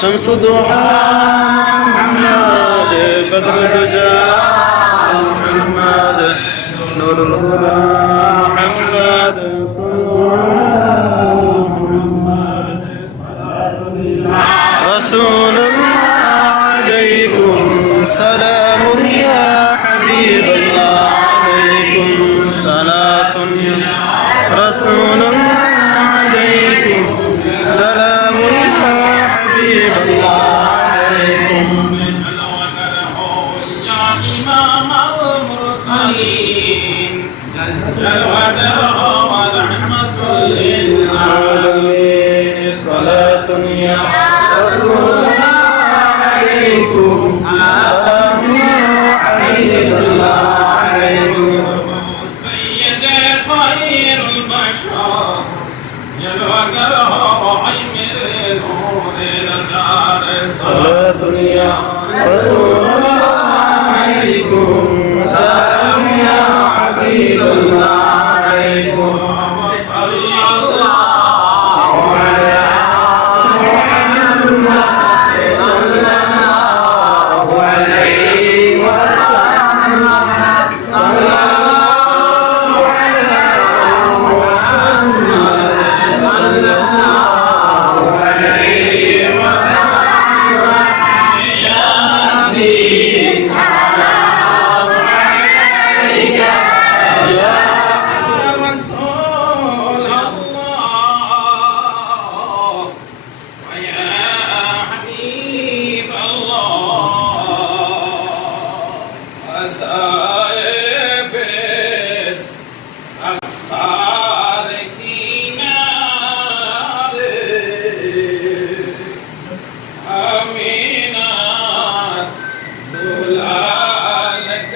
شمس ضحى محمد بدر الدجى محمد نور الهدى محمد رسول الله عليكم سلام يا حبيب الله عليكم صلاة يا رسول الله عليكم سلام يا حبيب الله عليكم يا إمام المرسلين جلوته ورحمة للعالمين صلاة يا رسول الله عليكم سلام يا حبيب الله عليكم سيد خير البشر جلوته وعيمر نور الدار صلاة يا رسول الله عليكم سلام يا حبيب الله عليكم صلى الله وعلى محمد صلى الله عليه وسلم صلى الله على محمد صلى الله عليه وسلم يا نبي سلام عليك يا رسول الله ويا حبيب الله الطائف الصالحين آمين دلالك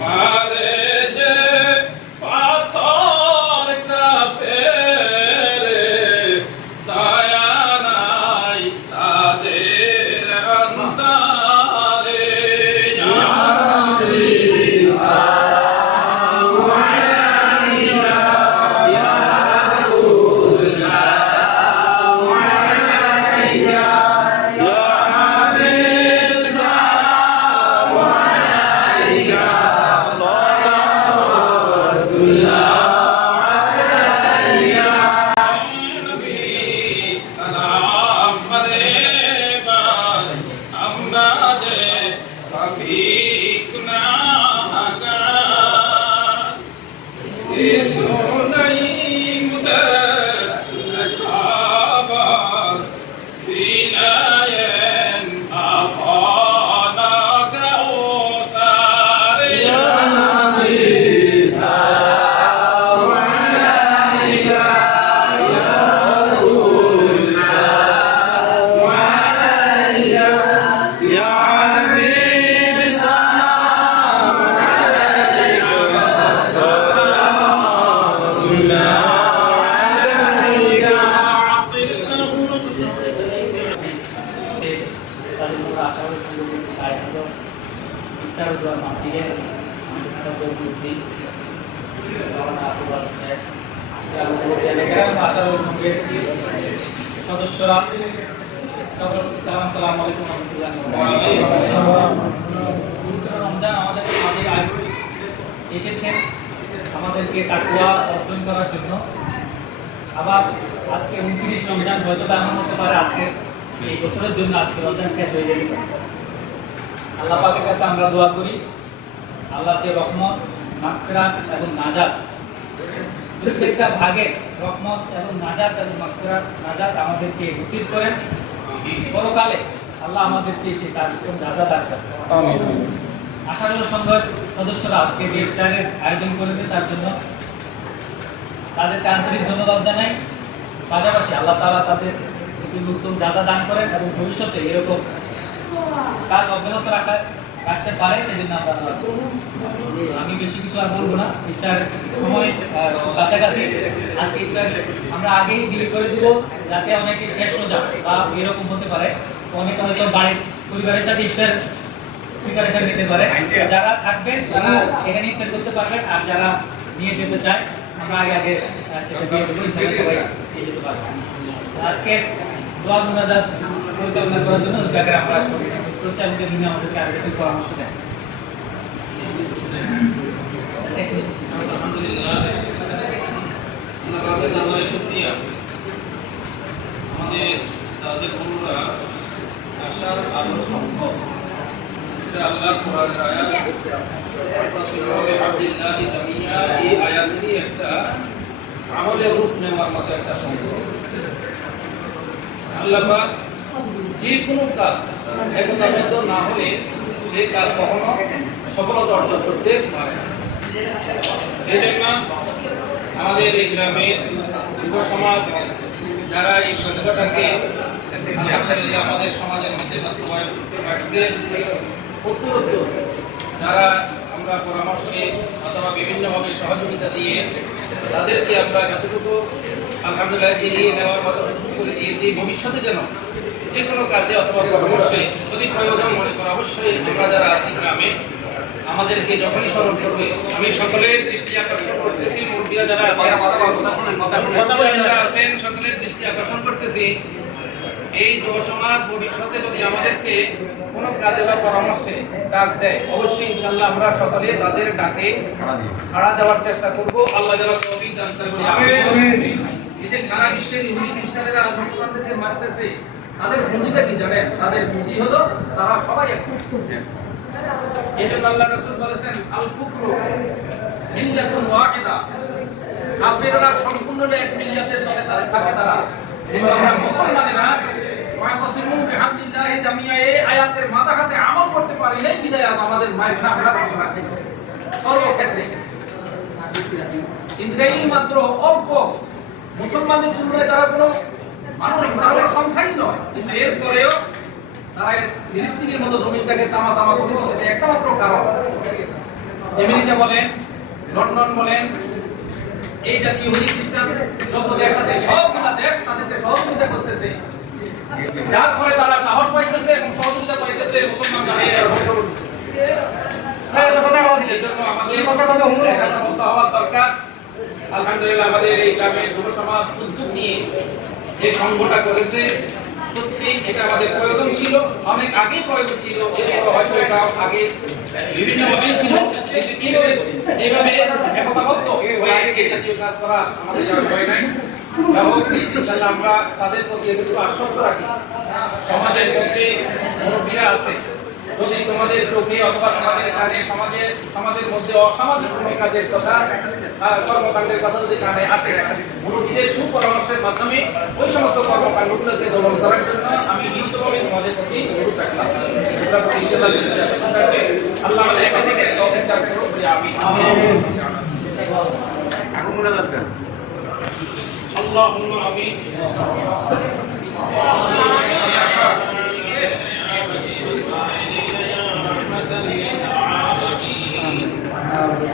مارج پاتور کافر دایانای تادر اندار یا سلام علیکم امداد کبھی گناہگار یسو نہیں مدد آباد بینائن آفانا گرو سارے يا حبيب سلام عليك صلوات الله عليك সদস্যরা আসসালামু আলাইকুম রমজান আমাদের মাঝে এসেছেন আমাদেরকে তাকওয়া অর্জন করার জন্য। আবার আজকে 29 রমজান, হয়তো এমন হতে পারে আজকে এই বছরের জন্য আজকে রমজান শেষ হয়ে যেতে পারে। আল্লাহ পাকের কাছে আমরা দোয়া করি আল্লাহর যে রহমত, মাগফিরাত এবং নাজাত, প্রত্যেকটা ভাগে রহমত এবং নাজাত এবং মাগফিরাত নাজাত আমাদেরকে নসিব করেন। পরকালে আল্লাহ আমাদেরকে সেই কার্যক্রম নাজাত দান করেন। আমিন। আশারুল সংঘের সদস্যরা আজকে যে ইফতারের আয়োজন করেছে তার জন্য তাদেরকে আন্তরিক ধন্যবাদ জানাই। পাশাপাশি আল্লাহ তাআলা তাদের একটি নতুন জাযা দান করেন এবং ভবিষ্যতে এরকম কাজ অব্যাহত রাখার রাখতে পারে সেজন্য আমরা দোয়া করব। আমি বেশি কিছু আর বলবো না, ইফতার সময় কাছাকাছি। আজকে ইফতার আমরা আগেই ডিল করে দিব, যাতে অনেকে শেষ হয়ে যায় বা এরকম হতে পারে। তো অনেকে হয়তো বাড়ির পরিবারের সাথে ইফতার প্রিপারেশন নিতে পারে। যারা থাকবেন তারা এখানে ইফতার করতে পারবেন, আর যারা নিয়ে যেতে চায় আমরা আগে আগে সেটা দিয়ে দেবো, ইনশাআল্লাহ সবাই নিয়ে যেতে পারবেন। আজকে দোয়া মুনাজাত পরিচালনা করার জন্য যাকে আমরা করছি, আমাদের দিনে আমাদেরকে আরো কিছু পরামর্শ দেন। আলহামদুলিল্লাহ, আমাদের জানাই শুকরিয়া। আমাদের তাদের বন্ধুরা আশার আলো সম্ভব যে আল্লাহর কোরআনের আয়াত আব্দুল্লাহ জামিয়া, এই আয়াতেরই একটা আমলের রূপ নেওয়ার মতো একটা সম্ভব। আল্লাহ পাক যে কোনো কাজ একতাবদ্ধ না হলে সেই কাজ কখনো সফলতা অর্জন করতে পারে না। এই জন্য আমাদের এই গ্রামের যুব সমাজ যারা এই সংখ্যাটাকে আলহামদুলিল্লাহ আমাদের সমাজের মধ্যে বাস্তবায়ন করতে পারছে, উত্তরোত্তর যারা আমরা পরামর্শে অথবা বিভিন্নভাবে সহযোগিতা দিয়ে তাদেরকে আমরা যতটুকু আলহামদুলিল্লাহ এগিয়ে নেওয়ার মতো সুযোগ করে দিয়েছি, ভবিষ্যতে যেন যে কোনো কাজে অথবা পরামর্শে যদি প্রয়োজন মনে করা অবশ্যই আমরা যারা আছি গ্রামে আমাদেরকে যখনই স্মরণ করবে। আমি সকলের দৃষ্টি আকর্ষণ করতেছি, মুরব্বীরা যারা আছেন সকলের দৃষ্টি আকর্ষণ করতেছি, এই যুব সমাজ ভবিষ্যতে যদি আমাদেরকে কোনো কাজে বা পরামর্শে ডাক দেয় অবশ্যই ইনশাআল্লাহ আমরা সকলে তাদের ডাকে সাড়া দেওয়ার চেষ্টা করব। আল্লাহ যেন তৌফিক দান করেন। এই যে সারা বিশ্বের ইহুদি খ্রিস্টানেরা মুসলমানদেরকে মারতেছে, তাদের পুঁজিটা কি জানেন? তাদের পুঁজি হলো তারা সবাই এক। এই জন্য আল্লাহ রাসূল বলেছেন আল কুফরু মিল্লাতুন ওয়াহিদা, কাফেররা সম্পূর্ণ এক মিল্লাতের দলে থাকে তারা। কিন্তু আমরা মুসলমানেরা ওয়াতাসিমু বিহামদিল্লাহি জামিয়া, এই আয়াতের মাথাঘাতে আমল করতে পারি নাই বিদায় আজ আমাদের মায়ের নামটা রাখতে সর্বক্ষেত্রে ইসরায়েল মাত্র অল্প মুসলমানদের তুলনায় তারা কোনো মানুষ তারা সংখ্যাই নয়, কিন্তু এরপরেও তারা ফিলিস্তিনের মতো জমিটাকে তামা তামা করে দিতেছে। একটা মাত্র কারণ, আমেরিকা বলেন, লন্ডন বলেন, এই জাতীয় ইহুদি খ্রিস্টান যত দেশ আছে সবগুলা দেশ তাদেরকে সহযোগিতা করতেছে, যার ফলে তারা সাহস পাইতেছে এবং সহযোগিতা পাইতেছে মুসলমানরা। এই জন্য আমাদের হওয়ার দরকার। আলহামদুলিল্লাহ আমাদের এই গ্রামের যুব সমাজ উদ্যোগ নিয়ে যে সংঘটা করেছে, সত্যি এটা আমাদের প্রয়োজন ছিল, অনেক আগে প্রয়োজন ছিল। হয়তো এটা আগে বিভিন্নভাবে ছিল, এইভাবে একতাবদ্ধ হয়ে এই জাতীয় কাজ করা আমাদের হয় নাই। ইনশাআল্লাহ আমরা তাদের প্রতি একটু আশ্বস্ত রাখি। সমাজের মধ্যে মুরব্বীরা আছে, যদি তোমাদের চোখে অথবা তোমাদের কানে সমাজের মধ্যে অসামাজিক কোনো কাজের কথা, কর্মকাণ্ডের কথা যদি কানে আসে, মুরব্বীদের সুপরামর্শের মাধ্যমে ওই সমস্ত কর্মকাণ্ডগুলোকে দমন করার জন্য আমি বিনীতভাবে তোমাদের প্রতি অনুরোধ রাখলাম। আল্লাহ আমাদের এখান থেকে তৌফিক দান করুন। আমিন। আল্লাহুম্মা আমিন।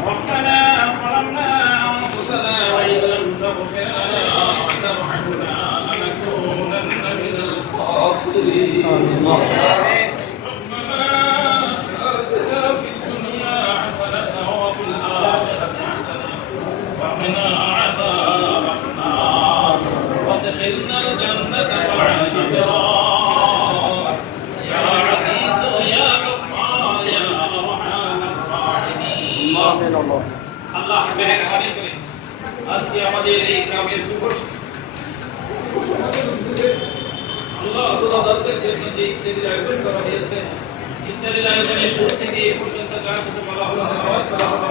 ربنا ظلمنا أنفسنا وإن لم تغفر لنا وترحمنا لنكونن من الخاسرين. ربنا آتنا في الدنيا حسنة وفي الآخرة حسنة وقنا عذاب النار وادخلنا الجنة مع الأبرار يا عزيز يا غفار يا أرحم الراحمين. আল্লাহ মেহেরবানি করে আজকে আমাদের এই গ্রামের যুবক আল্লাহ তাআলার জন্য যে ইত্যাদির আয়োজন করা হয়েছে, ইত্যাদির আয়োজনের শুরু থেকে এই পর্যন্ত যা কিছু বলা হলো তেলাওয়াত করা হলো,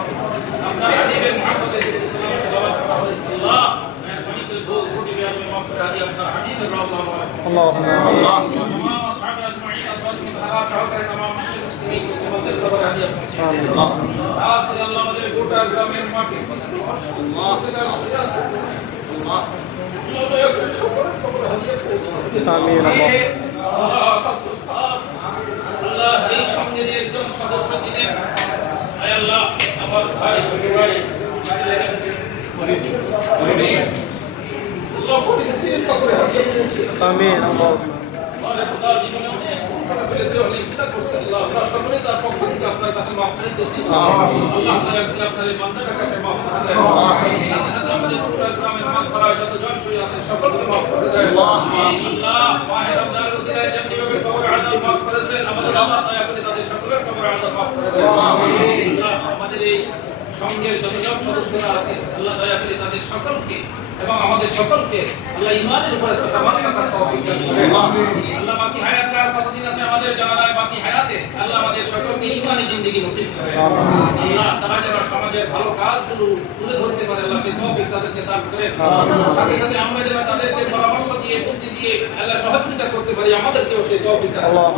আপনার হাবিবে মুহাম্মদ সাল্লাল্লাহু আলাইহি ওয়াসাল্লাম তেলাওয়াত করা হয়েছে। আল্লাহ মেহেরবানি করে ভুল ত্রুটি বিয়াজে মাফ করে দিন। আপনার হাবিবে আল্লাহুম্মা আসহাবু আজমাইন আজওয়াজুহু তাআলা সহকারে तमाम মুসলিমিন মুসলিমানদের খবর হাদিয়া পৌঁছে আল্লাহ। আজকে আল্লাহ আমাদের গোটা গ্রামের মাটি আল্লাহ আল্লাহ আমিন। আল্লাহ এই সঙ্গে যে একজন সদস্য ছিলেন আয় আল্লাহ আমার ভাই ছোট ভাই আল্লাহ ফরিদের কবরে আমিন আল্লাহ আরে খোদা জীবনে অনেক কথা বলেছে অনেক চিন্তা করছে আল্লাহ আমরা সকলে তার পক্ষ থেকে আপনার কাছে মাফ করে দিয়েছি আল্লাহ তাআলা আপনার এই বান্দাটাকে মাফ করে দেন আমাদের পুরো গ্রামের মান করা যত জন শুয়ে আছে সকলকে মাফ করে দেন আল্লাহ মাহে রমজান রসুলের যেমনিভাবে কবর আযাব মাফ করেছেন আমাদের আল্লাহ দয়া করে তাদের সকলের কবর আযাব মাফ করে দেন আল্লাহ আমাদের এই সঙ্গের যতজন সদস্যরা আছে আল্লাহ দয়া করে তাদের সকলকে এবং আমাদের সকলকে আল্লাহ ঈমানের উপরে তামাম থাকার তৌফিক দান করেন আল্লাহ বাকি হায়াত কার কতদিন আছে আমাদের জানা নাই বাকি হায়াতে আল্লাহ আমাদের সকলকে ঈমানি জিন্দেগি নসিব করেন আল্লাহ তারা যেন সমাজের ভালো কাজগুলো তুলে ধরতে পারে আল্লাহ সেই তৌফিক তাদেরকে দান করেন সাথে সাথে আমরা যেন তাদেরকে পরামর্শ দিয়ে বুদ্ধি দিয়ে আল্লাহ সহযোগিতা করতে পারি আমাদেরকেও সেই তৌফিক দান করেন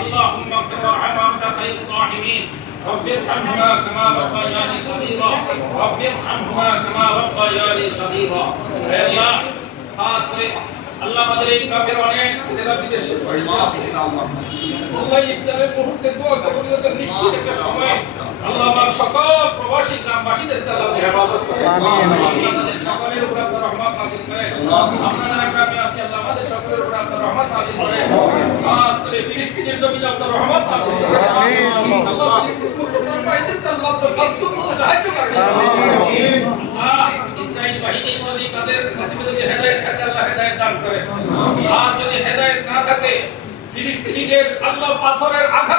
আল্লাহুম্মা ইরহামনা আনতা খায়রুর রাহিমিন رب ارحمهما كما ربياني صغيرا رب ارحمهما كما ربياني صغيرا اے اللہ خاص করে আল্লাহ আমাদের এই কাফের অনেক ছেলেরা বিদেশে পড়ে আছে আল্লাহ ইফতারের মুহূর্তে দোয়া কবুল করতে নিশ্চিত একটা সময় আল্লাহ আমার সকল প্রবাসী গ্রামবাসীদেরকে আল্লাহ হেফাজত করেন আমিন আল্লাহ তাদের সকলের উপর আপনার রহমত নাযিল করেন আমরা যারা গ্রামে আছি আল্লাহ আমাদের সকলের উপর আপনার রহমত নাযিল করেন খাস করে ফিলিস্তিনের জমিনে আপনার রহমত নাযিল করেন আমিন আল্লাহ ফিলিস্তিন মুসলমান ভাইদেরকে আল্লাহ আপনার মাসলুক মতো সাহায্য করবেন আমিন আল্লাহ ইসরাইল বাহিনীর মধ্যে তাদের কাছে যদি হেদায়েত থাকে আল্লাহ হেদায়েত দান করেন আর যদি হেদায়েত না থাকে ফিলিস্তিনিদের আল্লাহ পাথরের আঘাত